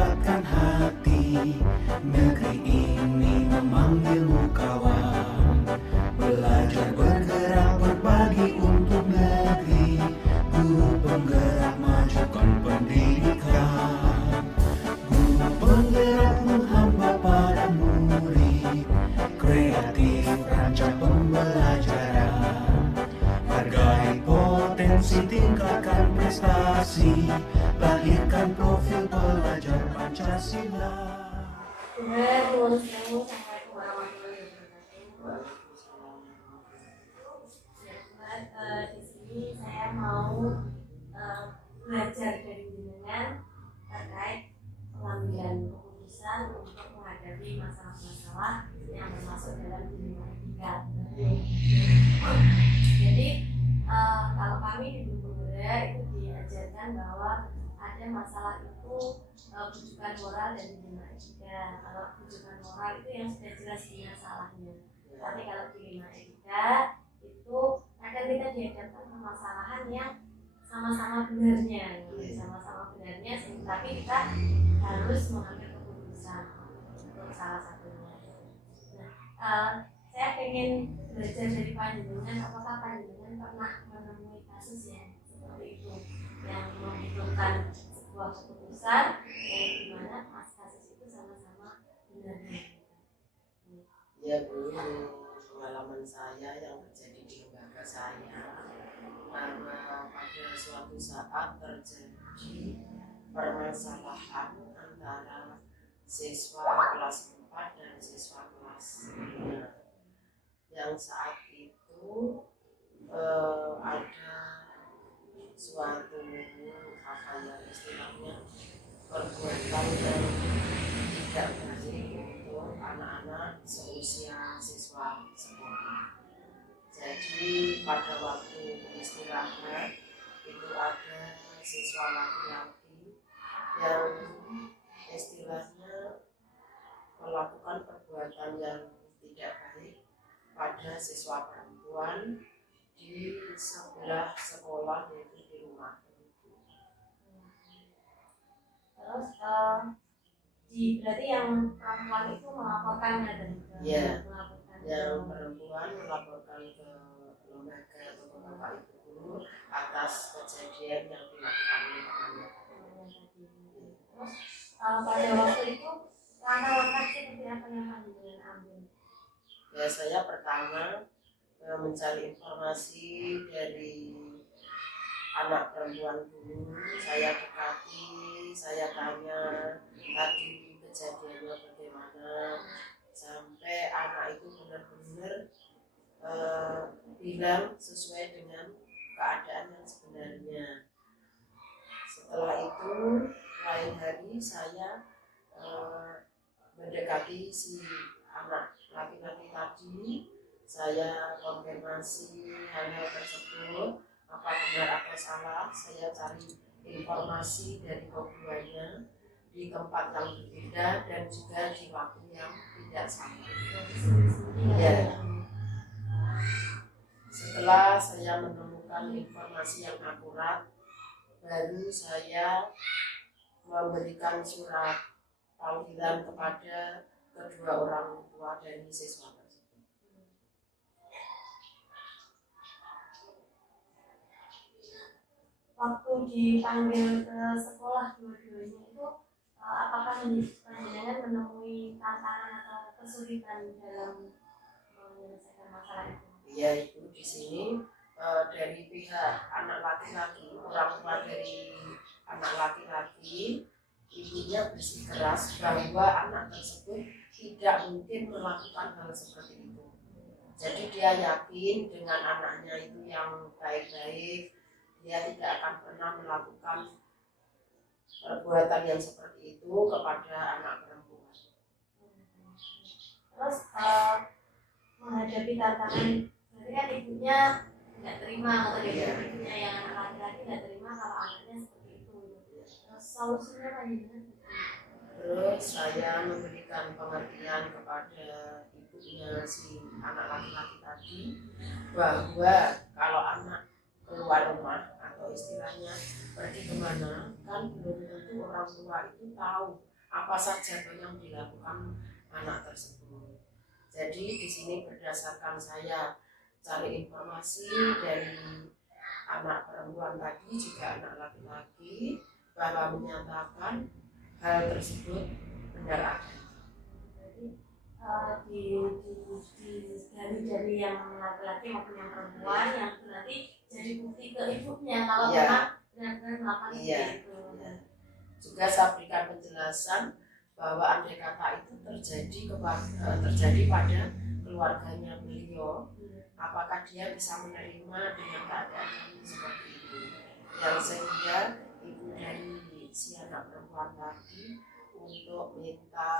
kuatkan hati. Negeri ini memanggilmu kawan. Belajar bergerak berbagi untuk negeri. Guru penggerak majukan pendidikan. Guru penggerak menghamba pada murid. Kreatif rancang pembelajaran. Hargai potensi, tingkatkan prestasi. Lahirkan profil pelajar Pancasila. Tuhan, nuwun sewu sampai warahmatullahi wabarakatuh. Di sini saya mau belajar dari jenengan terkait pengambilan keputusan untuk menghadapi masalah-masalah yang termasuk dalam dunia etika. Jadi kalau kami di Bumbuera itu diajarkan bahwa ada masalah itu rujukan moral dan dilema etika. Kalau rujukan moral itu yang sudah jelas dia salahnya. Tapi kalau dilema etika itu kadang kita dihadapkan permasalahan yang sama-sama benarnya, tapi kita harus mengambil keputusan untuk salah satunya. Nah, saya ingin belajar dari panjenengan, apakah panjenengan pernah menemui kasus yang seperti itu, yang membutuhkan sebuah keputusan yang dimana kasus itu sama-sama benarnya. Ya Bu, pengalaman saya yang terjadi di lembaga saya, karena pada suatu saat terjadi permasalahan antara siswa kelas 4 dan siswa kelas 5 yang saat itu ada suatu istilahnya perbuatan yang tidak baik untuk anak-anak seusia siswa sekolah. Jadi pada waktu istirahat itu ada siswa laki-laki yang istilahnya melakukan perbuatan yang tidak baik pada siswa perempuan di sebelah sekolah, yaitu di rumah. Terus berarti yang perempuan itu melaporkannya dan ya, yang perempuan melaporkan ke lembaga atau ke bapak ibu guru atas kejadian yang dilakukan oleh temannya. Terus pada waktu itu langkah-langkah seperti apa yang panjenengan ambil? Ya, saya pertama mencari informasi dari anak perempuan dulu. Saya dekati, saya tanya tadi kejadiannya bagaimana, sampai anak itu benar-benar bilang sesuai dengan keadaan yang sebenarnya. Setelah itu lain hari saya mendekati si anak laki-laki tadi, saya konfirmasi hal-hal tersebut, apa benar atau salah. Saya cari informasi dari keduanya di tempat yang berbeda dan juga di waktu yang tidak sama. Ya. Setelah saya menemukan informasi yang akurat, baru saya memberikan surat panggilan kepada kedua orang tua dari siswa tersebut. Waktu dipanggil ke sekolah dua-duanya itu, apakah panjenengan menemui tantangan atau kesulitan dalam menyelesaikan masalah itu? Ya, itu di sini dari pihak anak laki-laki, orang tua dari anak laki-laki, ibunya bersikeras bahwa anak tersebut tidak mungkin melakukan hal seperti itu. Jadi dia yakin dengan anaknya itu yang baik-baik, dia tidak akan pernah melakukan perbuatan yang seperti itu kepada anak perempuan. Terus menghadapi tantangan, berarti kan ibunya nggak terima, atau ibunya yang anak laki-laki nggak terima kalau anaknya seperti itu. Terus solusinya apa nih? Terus saya memberikan pengertian kepada ibunya si anak laki-laki tadi bahwa kalau anak keluar rumah atau istilahnya pergi kemana, kan belum tentu itu orang tua itu tahu apa saja yang dilakukan anak tersebut. Jadi di sini berdasarkan saya cari informasi dari anak perempuan tadi juga anak laki-laki bahwa menyatakan hal tersebut benar ada. Dari yang laki-laki maupun yang perempuan yang berarti jadi bukti ke ibunya kalau Iya. memang benar-benar melakukan Iya. itu. Ya. Juga saya berikan penjelasan bahwa andai kata itu terjadi pada keluarganya beliau, apakah dia bisa menerima dengan keadaan seperti itu, yang sehingga ibu dari si anak perempuan tadi untuk minta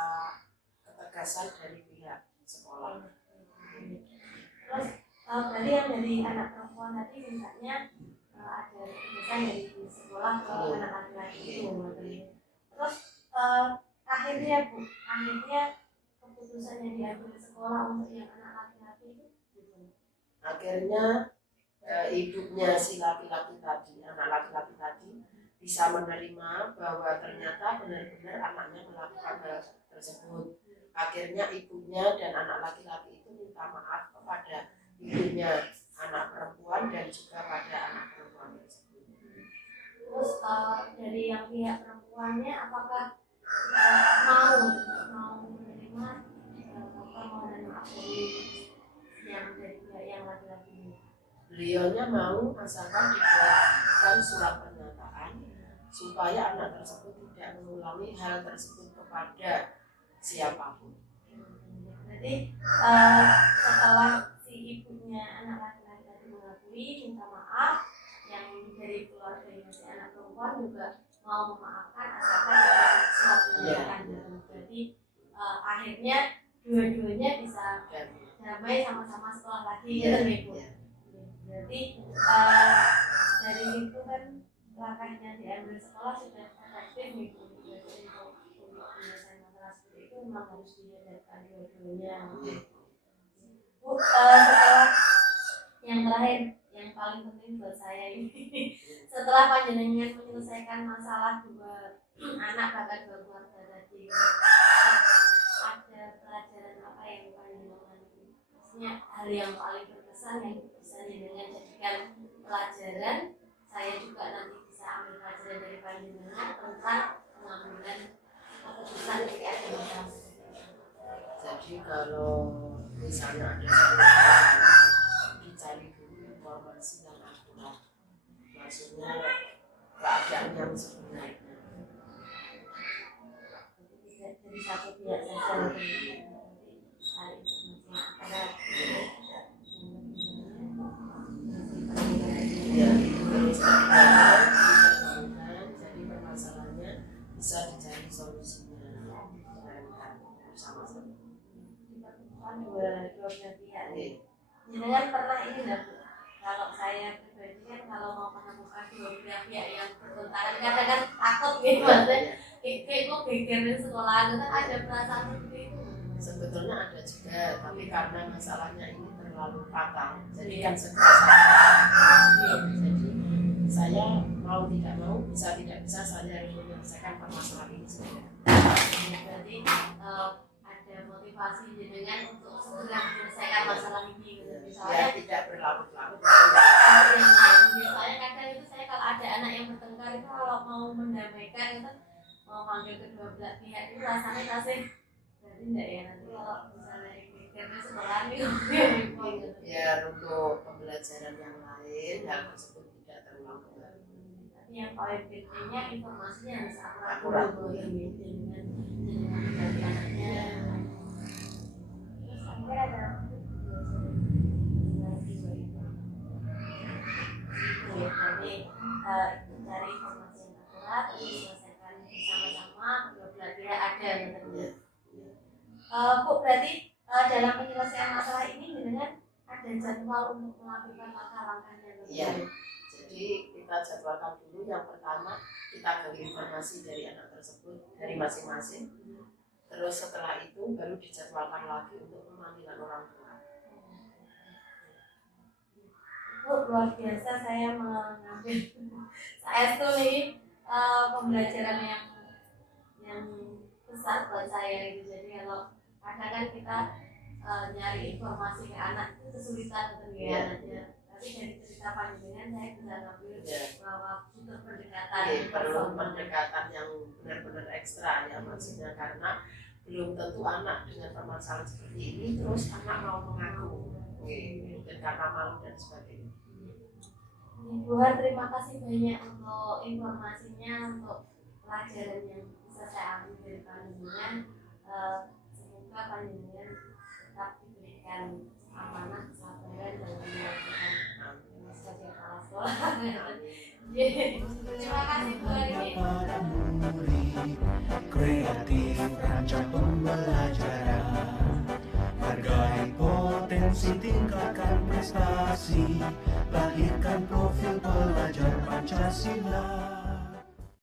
ketegasan dari pihak sekolah. Terus berarti yang dari anak perempuan tadi mintanya ada keputusan dari sekolah ke anak laki-laki itu. Terus akhirnya keputusan yang diambil sekolah untuk yang anak laki-laki itu gimana? Akhirnya ibunya si laki-laki tadi, anak laki-laki tadi bisa menerima bahwa ternyata benar-benar anaknya melakukan hal tersebut. Akhirnya ibunya dan anak laki-laki itu minta maaf kepada ibunya anak perempuan dan juga pada anak perempuan tersebut. Terus dari yang pihak perempuannya apakah mau menerima permohonan maaf dari pihak yang laki-laki? Beliaunya mau asalkan dibuatkan surat pernyataan supaya anak tersebut tidak mengulangi hal tersebut kepada siapapun. Berarti setelah si ibunya anak laki-laki tadi mengakui minta maaf, yang dari keluarganya si anak perempuan juga mau memaafkan asalkan ada surat pernyataan. Jadi akhirnya dua-duanya bisa damai sama-sama sekolah lagi gitu ibu. Berarti dari situ kan langkahnya diambil sekolah sudah efektif ibu. Jadi untuk penyelesaian masalah seperti itu memang harus dihadirkan dua-duanya. Bu, setelah yang terakhir yang paling penting buat saya ini, setelah panjenengan menyelesaikan masalah dua anak bahkan dua keluarga tadi, ada pelajaran apa yang panjenengan, maksudnya hal yang paling berkesan yang bisa jenengan jadikan pelajaran, saya juga nanti bisa ambil pelajaran dari panjenengan tentang pengambilan keputusan ketika ada masalah. Jadi kalau misalnya ada masalah, dicari dulu informasi yang akurat, maksudnya keadaan yang sebenarnya. Jadi satu pihak saja cari informasi yang akurat. Ya, terus dikembangkan, jadi permasalahannya bisa dicari solusinya bersama-sama. Dua belah pihak nih. Jangan pernah ini nggak Bu? Kalau saya pribadi kan kalau mau menemukan dua belah pihak yang bertentangan kadang kan takut gitu maksudnya kayak kok gegerin sekolahan kan ada perasaan seperti itu. Sebetulnya ada juga, tapi karena masalahnya ini terlalu fatal, jadi kan segera jadi saya mau tidak mau, bisa tidak bisa saya harus menyelesaikan permasalahan ini sendiri. Berarti ada motivasi jenengan untuk segera menyelesaikan masalah ini gitu. Misalnya tidak berlarut-larut. Misalnya kadang itu saya kalau ada anak yang bertengkar itu kalau mau mendamaikan itu mau manggil kedua belah pihak itu rasanya kasih berarti enggak ya nanti kalau misalnya karena sekolah itu ya untuk pembelajaran yang lain hal tersebut tidak terulang kembali. Tapi yang paling pentingnya informasinya harus akurat dulu dengan dari anaknya. Terus akhirnya ada jadi cari informasi yang akurat diselesaikan bersama-sama kedua belah pihak ada gitu. Bu berarti dalam penyelesaian masalah ini dengan ada jadwal untuk melakukan langkah-langkahnya. Iya. Jadi kita jadwalkan dulu yang pertama kita gali informasi dari anak tersebut dari masing-masing. Terus setelah itu baru dijadwalkan lagi untuk pemanggilan orang tua. Bu luar biasa saya mengambil saya tuh nih pembelajaran yang yang besar buat saya gitu. Jadi kalau kadang kan kita nyari informasi ke anak itu kesulitan kemudian aja. Tapi dari cerita panjenengan saya bisa ngambil bahwa butuh pendekatan. Perlu pendekatan yang benar-benar ekstra ya maksudnya, karena belum tentu anak dengan permasalahan seperti ini terus anak mau mengaku, mungkin karena malu dan sebagainya. Bu Har, terima kasih banyak untuk informasinya, untuk pelajaran yang bisa saya ambil dari panjenengan. Semoga panjenengan tetap diberikan amanah, kesabaran dalam melakukan sebagai kepala sekolah. Terima kasih Bu Har ini. Para murid kreatif rancang pembelajaran, hargai potensi, tingkatkan prestasi, lahirkan profil pelajar Pancasila.